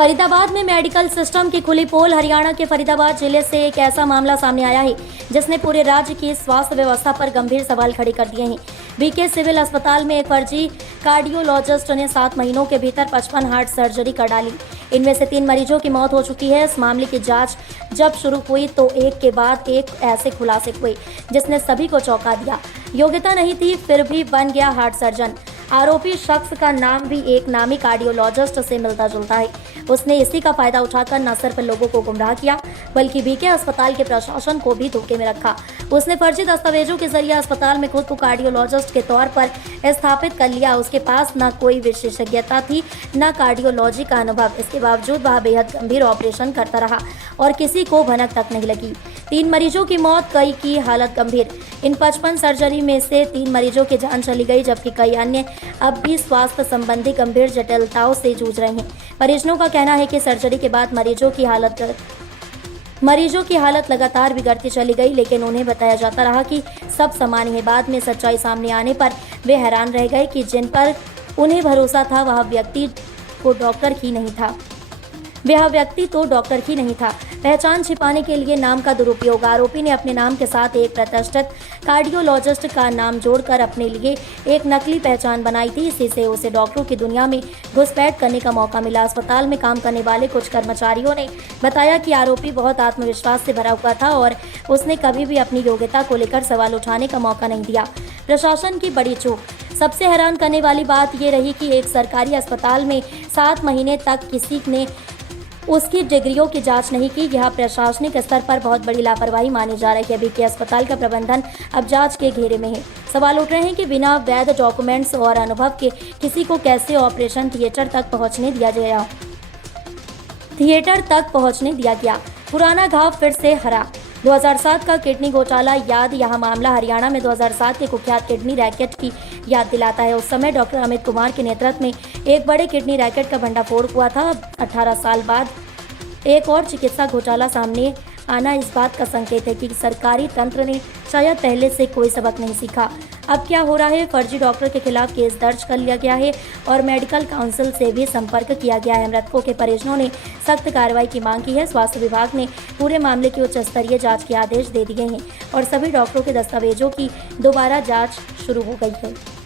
फरीदाबाद में medical system की खुली पोल। हरियाणा के फरीदाबाद जिले से एक ऐसा मामला सामने आया है जिसने पूरे राज्य की स्वास्थ्य व्यवस्था पर गंभीर सवाल खड़े कर दिए हैं। बीके सिविल अस्पताल में एक फर्जी कार्डियोलॉजिस्ट ने 7 महीनों के भीतर 55 हार्ट सर्जरी कर डाली। इनमें से 3 मरीजों की मौत हो चुकी है। इस मामले की जांच जब शुरू हुई तो एक के बाद एक ऐसे खुलासे हुए जिसने सभी को चौंका दिया। योग्यता नहीं थी फिर भी बन गया हार्ट सर्जन। आरोपी शख्स का नाम भी एक नामी कार्डियोलॉजिस्ट से मिलता जुलता है। उसने इसी का फायदा उठाकर न सिर्फ लोगों को गुमराह किया बल्कि बीके अस्पताल के प्रशासन को भी धोखे में रखा। उसने फर्जी दस्तावेजों के जरिए अस्पताल में खुद को कार्डियोलॉजिस्ट के तौर पर स्थापित कर लिया। उसके पास न कोई विशेषज्ञता थी न कार्डियोलॉजी का अनुभव। इसके बावजूद वह बेहद गंभीर ऑपरेशन करता रहा और किसी को भनक तक नहीं लगी। 3 मरीजों की मौत, कई की हालत गंभीर। इन 55 सर्जरी में से 3 मरीजों की जान चली गई जबकि कई अन्य अब भी स्वास्थ्य संबंधी गंभीर जटिलताओं से जूझ रहे हैं। परिजनों का कहना है कि सर्जरी के बाद मरीजों की हालत लगातार बिगड़ती चली गई, लेकिन उन्हें बताया जाता रहा कि सब सामान्य है। बाद में सच्चाई सामने आने पर वे हैरान रह गए कि जिन पर उन्हें भरोसा था वह व्यक्ति तो डॉक्टर ही नहीं था। पहचान छिपाने के लिए नाम का दुरुपयोग। आरोपी ने अपने नाम के साथ एक प्रतिष्ठित कार्डियोलॉजिस्ट का नाम जोड़कर अपने लिए एक नकली पहचान बनाई थी। इसी से उसे डॉक्टरों की दुनिया में घुसपैठ करने का मौका मिला। अस्पताल में काम करने वाले कुछ कर्मचारियों ने बताया कि आरोपी बहुत आत्मविश्वास से भरा हुआ था और उसने कभी भी अपनी योग्यता को लेकर सवाल उठाने का मौका नहीं दिया। प्रशासन की बड़ी चूक। सबसे हैरान करने वाली बात ये रही कि एक सरकारी अस्पताल में 7 महीने तक किसी ने उसकी डिग्रियों की जांच नहीं की। यह प्रशासनिक स्तर पर बहुत बड़ी लापरवाही मानी जा रही है। बीके अस्पताल का प्रबंधन अब जांच के घेरे में है। सवाल उठ रहे हैं कि बिना वैध डॉक्यूमेंट्स और अनुभव के किसी को कैसे ऑपरेशन थिएटर तक पहुंचने दिया गया। पुराना घाव फिर से हरा। 2007 का किडनी घोटाला याद। यह मामला हरियाणा में 2007 के कुख्यात किडनी रैकेट की याद दिलाता है। उस समय डॉक्टर अमित कुमार के नेतृत्व में एक बड़े किडनी रैकेट का भंडाफोड़ हुआ था। 18 साल बाद एक और चिकित्सा घोटाला सामने आना इस बात का संकेत है कि सरकारी तंत्र ने शायद पहले से कोई सबक नहीं सीखा। अब क्या हो रहा है? फर्जी डॉक्टर के खिलाफ केस दर्ज कर लिया गया है और मेडिकल काउंसिल से भी संपर्क किया गया है। मृतकों के परिजनों ने सख्त कार्रवाई की मांग की है। स्वास्थ्य विभाग ने पूरे मामले की उच्च स्तरीय जांच के आदेश दे दिए हैं और सभी डॉक्टरों के दस्तावेजों की दोबारा जांच शुरू हो गई है।